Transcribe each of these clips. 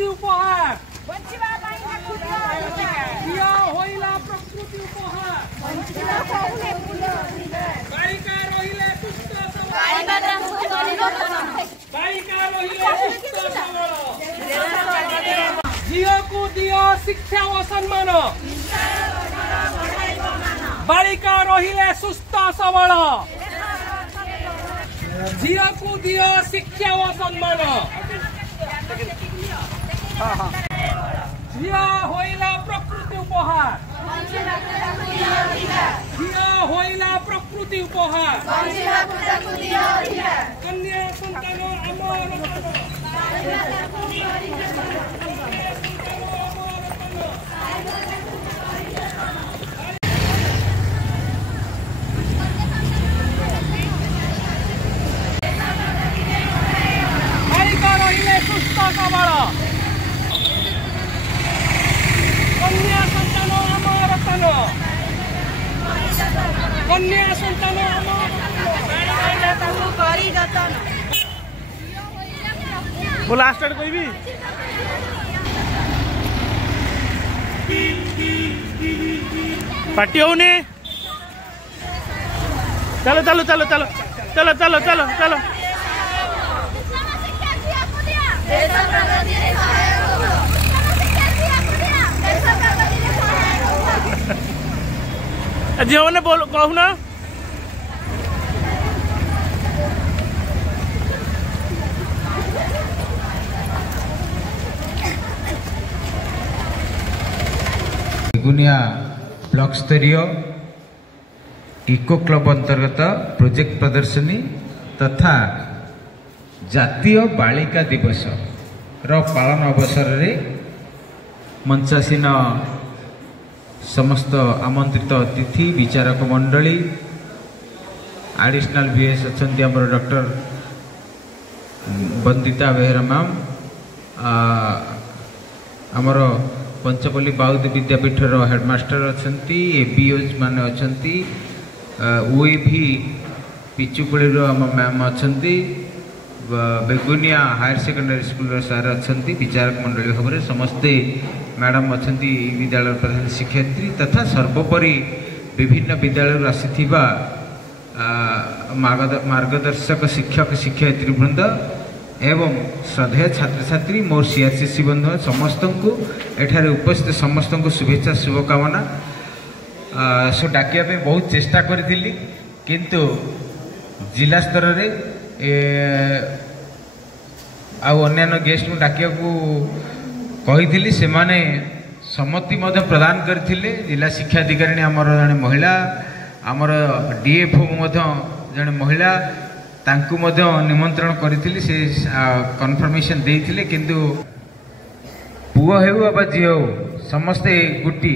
प्रकृति उपहार दिया होइला प्रकृति उपहार बालिका रहिले सुस्थ सबल झियो को दियो शिक्षा व सम्मान बालिका रहिले सुस्थ सबल झियो को दियो शिक्षा व सम्मान झियो होइला प्रकृति उपहार झियो होइला प्रकृति उपहार कन्या सन्तान बालिका रहिले सुस्थ सबल कन्या सन्तान आम रतन कन्या सन्तान वो लास्ट एड कोई भी पार्टी होने चलो चलो चलो चलो चलो चलो चलो चलो झील ने बोल कहू ना बेगुनिया ब्लॉक स्तरीय इको क्लब अंतर्गत प्रोजेक्ट प्रदर्शनी तथा जातीय बालिका दिवस रो पालन अवसर रे मंचासीन समस्त आमंत्रित अतिथि विचारक मंडली एडिशनल VS अच्छा डॉक्टर बंदिता बेहरा मैम आमर पंचपल्ली बौद्ध विद्यापीठर हेडमास्टर अच्छा ABOs माने अच्छा OAV पिचुकुड़ी आम मैम अच्छा बेगुनिया हायर सेकेंडरी स्कूल सार अच्छा विचारक मंडली भाव में समस्ते मैडम अच्छा विद्यालय प्रधान शिक्षयित्री तथा सर्वोपरि विभिन्न विद्यालय आसीथिबा मार्गदर्शक शिक्षक शिक्षयित्री वृंद एवं श्रद्धेय छात्र छात्री मोर CRCC बंधु समस्त को एठारे उपस्थित समस्त को शुभेच्छा शुभकामना सो डाकिया पे बहुत चेष्टा करी किंतु जिला स्तर रे अन्य गेस्ट को डाकिया को कही से माने सम्मति प्रदान करथिले जिला शिक्षा अधिकारी आमर जड़े महिला आमर DFO जड़े महिला तांकु निमंत्रण करथिले से कन्फर्मेशन देथिले किंतु पुओ हेउ बा झियो समस्ते गुटी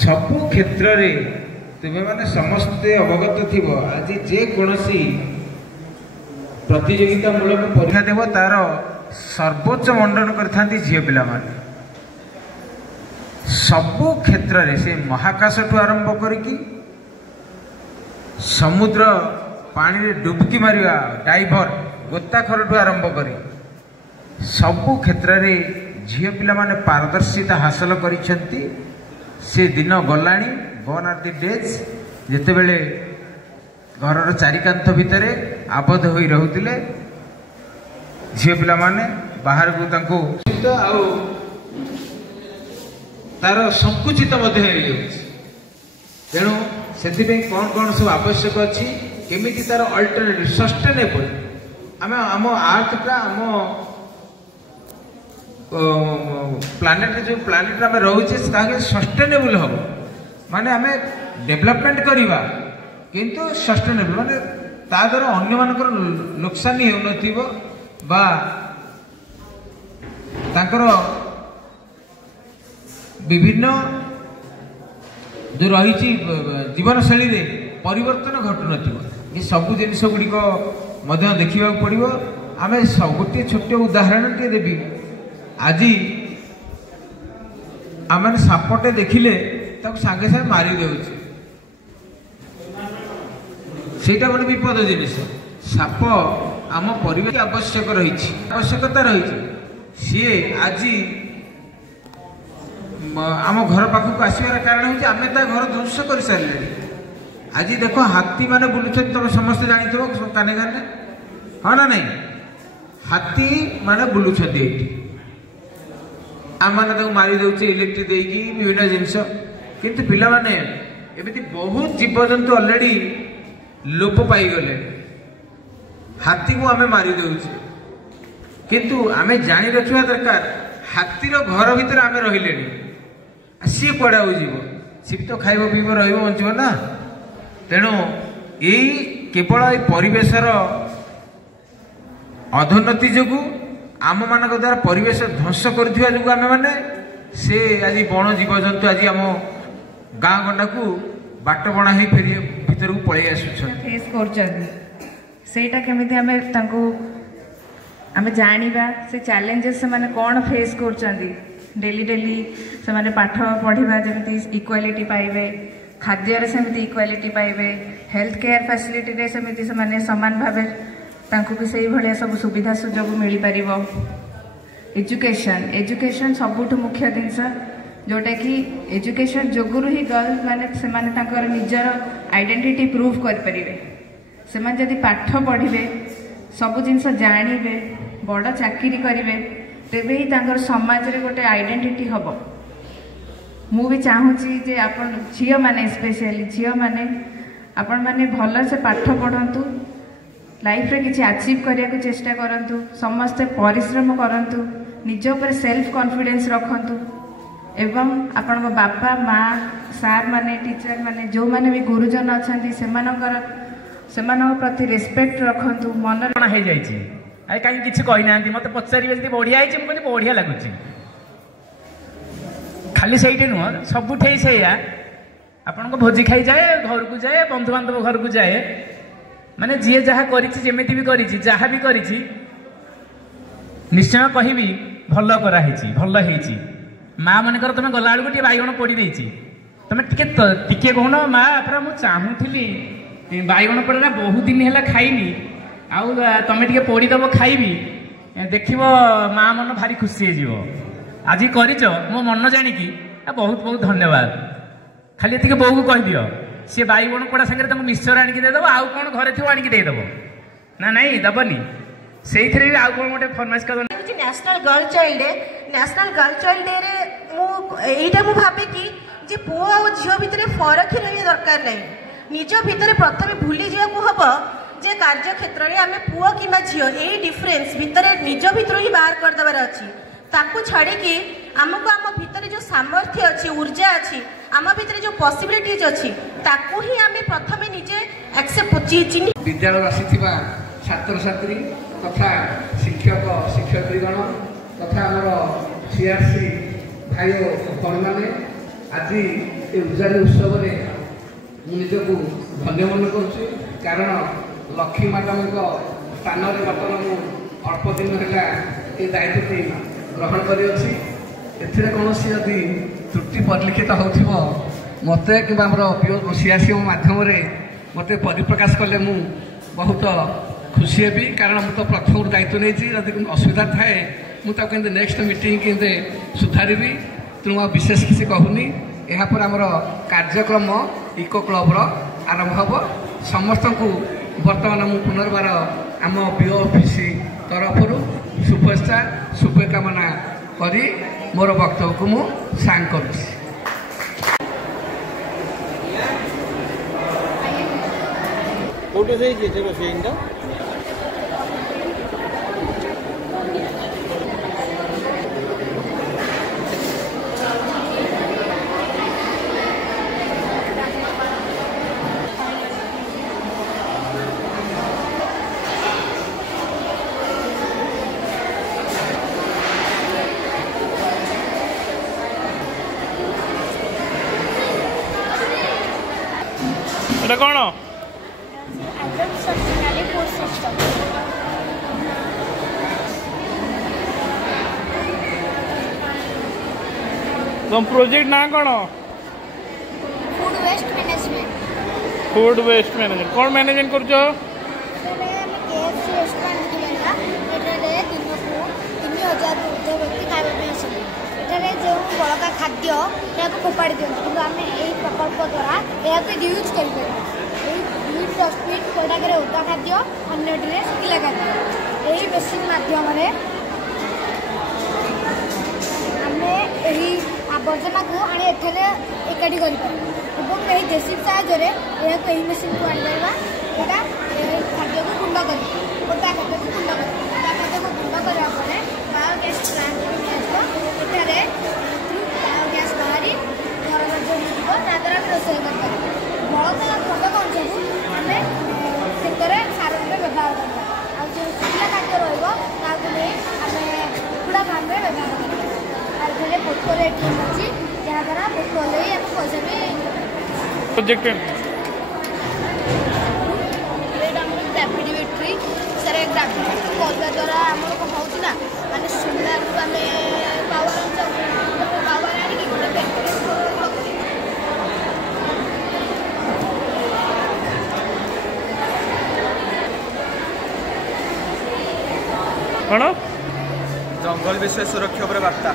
सबु क्षेत्र रे तुमे माने समस्ते अवगत थिबो आज जे कोनसी प्रतियोगिता मूलक परीक्षा देव तार सर्वोच्च मंडन करथांती झियो पिला माने सबु क्षेत्र रे से महाकाश ठू आरंभ करिकी समुद्र पानी रे डुबकी मारिवा डाइवर गोताखर ठू आरंभ करी सबु क्षेत्र रे झियो पिला माने पारदर्शिता हासिल करिसेंती से दिन गलानी गन आर दी डेज जेते बेले घर चारिकांत भितर आबद्ध हो रहुतिले झियो पिला माने बाहर को तांको आउ तार संकुचित तेणु से कौन कौन सब आवश्यक अच्छी केमिति तार अल्टरनेटिव सस्टेनेबल आम आम आर्थटा आम प्लानेट जो प्लानेट आम रोचे सस्टेनेबल हम माने आम डेवलपमेंट करवा किंतु सस्टेनेबल माने ता द्वारा अन्य मानकर नुकसानी हो बा तांकर विभिन्न जो रही जीवन शैली रे परिवर्तन घटु न सबू जिनस गुड़िक देखा पड़ो आम गोटे छोटे उदाहरण टे देवी आज आम सापटे देखिले सागे सागे मारी दे सेटा गोटे विपद जिनिस साप आम परिवेश आवश्यक रही आवश्यकता रही सी आज आम घर पाखक आसबार कारण हूँ आम घर ध्वंस कर सारे आज देख हाथी माने बुलुं तुम समस्ते जानी काने काने हाँ ना नहीं हाथी माने बुलुं आम मैंने मारी दौचे इलेक्ट्रिक देकी विभिन्न जिनस किंतु पिला माने एमती बहुत जीवजंतु ऑलरेडी लोप पाईगले हाथी को आम मारी दौचे किंतु आम जानी रखा दरकार हाथीर घर भितर आम रहिले सी कड़ा जीव सी तो खाइब पीब रंचब ना तेणु यही केवल ये परिवेशर अधोन्नति जो आम मान द्वारा परिवेश ध्वंस कर आम मैंने से आज बण जीवजंतु आज आम गाँ गंडा को बाट बणा ही फेरी भीतर को पलि आसटा केमी आम जाना से चैलेंजेस से माने कौन फेस कर डेली डेली से माने पाठ पढ़ा जमी इक्वालिटी पाइबे खाद्य सेमती इक्वालिटी पाइबे हेल्थ केयर फैसिलिटी रे सेमती से माने समान भावे तांको भी सही भलिया सब सुविधा सुजोग मिल पारिबो एजुकेशन एजुकेशन सबुठ मुख्य जिनस जोटा कि एजुकेशन जोगुरु ही गर्ल्स माने से माने तांकर निजर आइडेंटिटी प्रूव कर परिबे से माने जदि पाठ पढ़िबे सब जिनस जानिबे बड़ चाकरी करिवे तेबे ही तांकर समाज रे गोटे आइडेंटिटी हबो मु भी चाहूँगी जे आपण झील मैंने स्पेशली झील मैंने आपण मैंने भल से पाठ पढ़तु लाइफ रे किसी अचीव करने को चेष्टा करंतु समस्ते परिश्रम करंतु निज ऊपर सेल्फ कॉन्फिडेंस रखंतु एवं आपण बापा माँ सार माने टीचर माने जो माने भी गुरुजन अच्छा से प्रति रेस्पेक्ट रखंतु मन हो जाए कहीं किसी कही ना मत पचारे जी बढ़िया है मुझे बढ़िया लगुच खाली सही नुह सबुठ से आपण को भोजी खाई जाए घर को जाए बंधु बांधव घर को जाए माने जी जहाँ करमी भी करा भी कर निश्चय कहबी भल कराई भल है माँ मनकर तुम गला बेलू टे बैगण पोड़ी देती तुम टे कौन माँ पूरा मुझे चाहूली बैगण पोड़ा बहुत दिन है खाइनी आउ तुम टे पोड़ीदेव खाइबी देख माँ मन भारी खुशी हो आज कर मो मन जाणिकी बहुत बहुत धन्यवाद खाली ये बो को कह दियो सी बैगण पोड़ा सागर तुमको मिक्सचर आनिक देदेव आउ कौन घरे थी आनिक देदेव ना नहीं दबनी से आउ कौन गोटे फरमाइश कर national girl child day national girl child day रे एटा मु भाबे कि जे पुओ आ झियो भितरे फरक ही रही दरकार नहीं निज भितरे प्रथमे भूली जिया को हबो जे कार्य क्षेत्र रे आमे पुओ किमा झियो ए डिफरेंस भितरे निज भितर ही बाहर कर दबार अछि ताकू छाड़ी कि आमको आम भितर जो सामर्थ्य अच्छी ऊर्जा अच्छी आम भितर जो पॉसिबिलिटीज अच्छी ताकू ही आम प्रथमे निजे एक्सेप्ट चिन्ह विद्यालय आसीथिबा छात्र छात्री तथा शिक्षक शिक्षयत्रीगण तथा आमर सीआरसी भाई भौणी मैंने आज ये उजाली उत्सव निजक धन्य मन कर कारण लक्ष्मी मैडम स्थान बर्तमान अल्प दिन है ये दायित्व ग्रहण कर कौन जदि त्रुटि परिलिखित हो मत कि सीआरसी माध्यम मत परिप्रकाश कले मु बहुत खुशी हेबी कारण मुझे तो प्रथम दायित्व नहीं असुविधा थाए मुझे नेक्स्ट मीटिंग के सुधारी तेणु विशेष किसी कहूनी यापर आमर कार्यक्रम इको क्लब्र आरंभ हम समस्त को बर्तमान मु पुनर्बार आम बीओ ऑफिस तरफ शुभेच्छा शुभकामना करी मोर वक्तव्य को मु सांग करुछि। এটা কোন तुम प्रोजेक्ट ना कौन food waste management food waste management कौन मैनेजमेंट कर केएफसी रेस्टोरेंट फोपाड़ी दिखते कि आम यही प्रकल्प द्वारा यह रियूज कर डस्टबिन गोटाक ओदा खाद्य अन्य शुखिला खाद्य यही मेसीन मध्यम आवर्जना को आनी एठारे एकाठी कर जेसीबी साहाय्य यह मेसीन को आनी यहाँ खाद्य को गुंड कर ओदा खाद्य को गुंड कर ओदा खाद्य को गुंड करापर बायोगैस प्लांट एठारे बायोगैस बाहरी घर द्वारा रोषे कर बड़द खंडक अंश आम क्षेत्र सार भाव व्यवहार करवा आ जो शुखिला खाद्य रही कुड़ा फार्म में व्यवहार करवा पोटो रेट अच्छी जहाँद्वारा पोटो पैसा भी ग्राफिट बैटेरी सर ग्राफिट बैटेरी करवा द्वारा आम कौन होना मानते सोलार को आम पावर आनिक गोटे बैटेरी कौन जंगल विषय सुरक्षा पर वार्ता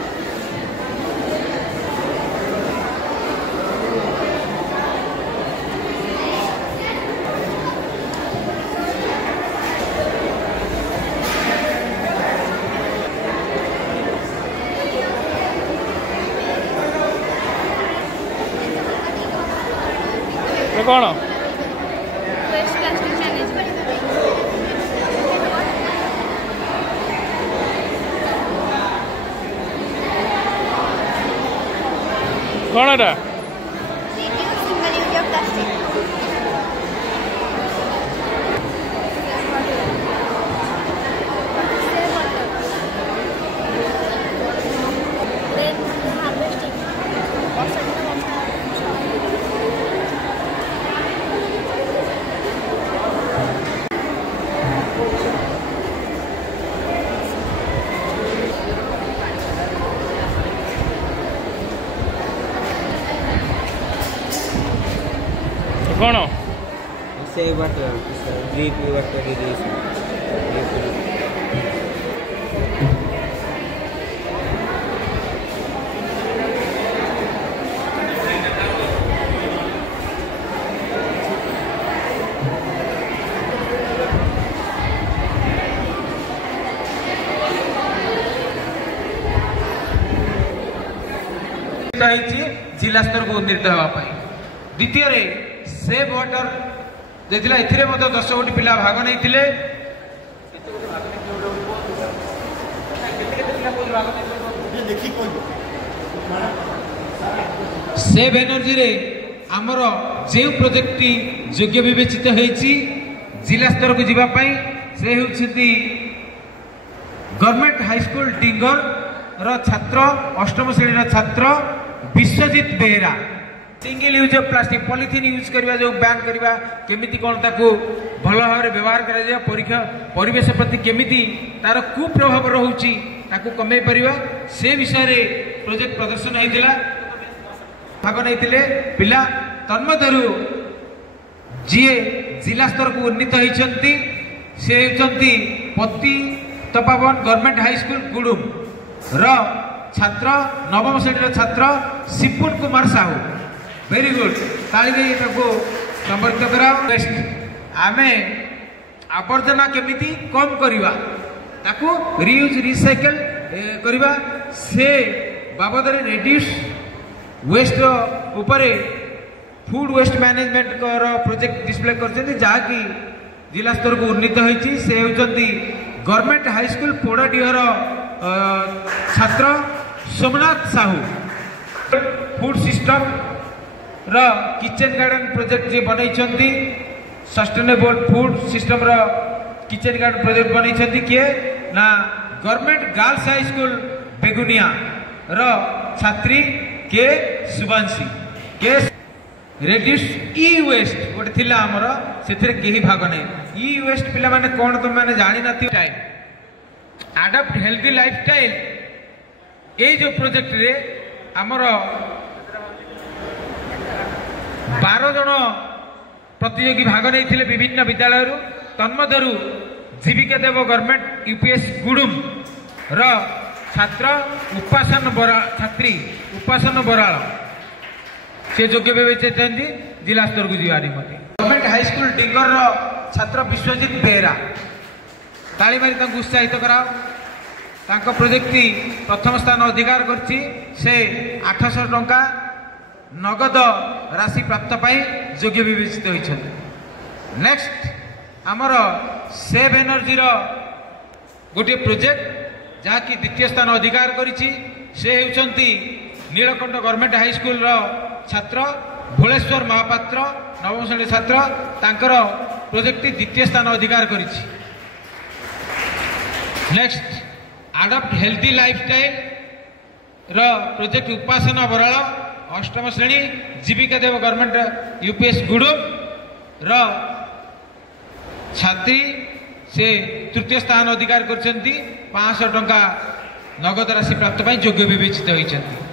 कौन कौन एटा कौन से वाटर ड्रिप वाटर जिला स्तर को उन्नीत होगा। द्वितीय सेव वाटर देथिला एथिरे मतो 10 कोटी पिला भाग नै थिले सेव एनर्जी रे हमर जे प्रोजेक्ट योग्य विवेचित होईची जिला स्तर को जीवा पई से होउछती गवर्नमेंट हाई स्कूल डिंगर रो छात्र अष्टम श्रेणी रो छात्र Biswajit Behera single use of plastic polythene use करवा जो बैन करवा केमिति कोन ताको भल भाव व्यवहार करा जाय परीक्षा परिवेश प्रति केमिति तार कुप्रभाव रहउची ताको कमे परिवा से विषय रे प्रोजेक्ट प्रदर्शन हैतिला भाग नैतिले पिला तन्मधरु जिए जिला स्तर को उन्नीत होइछंती से होचंती पति तपावन गवर्नमेंट हाई स्कूल गुडुम रो छात्र नवम श्रेणी छात्र सिपुन कुमार साहू वेरी गुड ताली दे संपर्क कराओ। आमे आवर्जना केमिति कम करिवा ताकू रियूज रिसाइकल करिवा से बाबद रे रिड्यूस वेस्ट उपरे food waste management project display करछथि जहा कि जिला स्तर को उन्नीत होईची से होचंती गवर्नमेंट हाई स्कूल पोड़ाडीहर छात्र सोमनाथ साहू फूड सिस्टम रो किचन गार्डन प्रोजेक्ट जे बनैछंती सस्टेनेबल फूड सिस्टम रो किचन गार्डन प्रोजेक्ट बनैछंती के ना government girls high school Begunia रो छात्री के सुबांशी के रेड्यूस ई वेस्ट गोटे थिला हमर सेथिरे केही भाग नै ई वेस्ट पिला माने कोन तुम माने जानि नथि टाइम अडॉप्ट हेल्दी लाइफस्टाइल ए जो प्रोजेक्ट रे हमर 12 जन प्रतियोगी भाग नहीं विभिन्न विद्यालय तन्मधरु जीविका देव गवर्नमेंट यूपीएस गुडुम रो छात्र उपासन बरा छात्री उपासन बराल से योग्य विवेचित जिला स्तर को जीवा निमते गवर्नमेंट हाईस्कूल डिंगर छात्र विश्वजित बेहरा ताली मारी उत्साहित कराओ प्रोजेक्ट प्रथम स्थान अधिकार करछि से 800 टंका नगद राशि प्राप्त पाई योग्य विवेचित होइछन्ति। नेक्स्ट आमर सेव एनर्जी गोटे प्रोजेक्ट जहाँकि द्वितीय स्थान अधिकार करिछि से हेउछन्ति नीलकंठ गवर्नमेंट हाईस्कूल छात्र भोलेश्वर महापात्र नवम श्रेणी छात्र तांकर प्रोजेक्ट द्वितीय स्थान अधिकार करिछि। Next adopt healthy lifestyle project Upasana Baral अष्टम श्रेणी जीविका देव गवर्नमेंट यूपीएस गुडुम छात्री से तृतीय स्थान अधिकार कर 500 टंका नगद राशि प्राप्त योग्य विवेचित होती।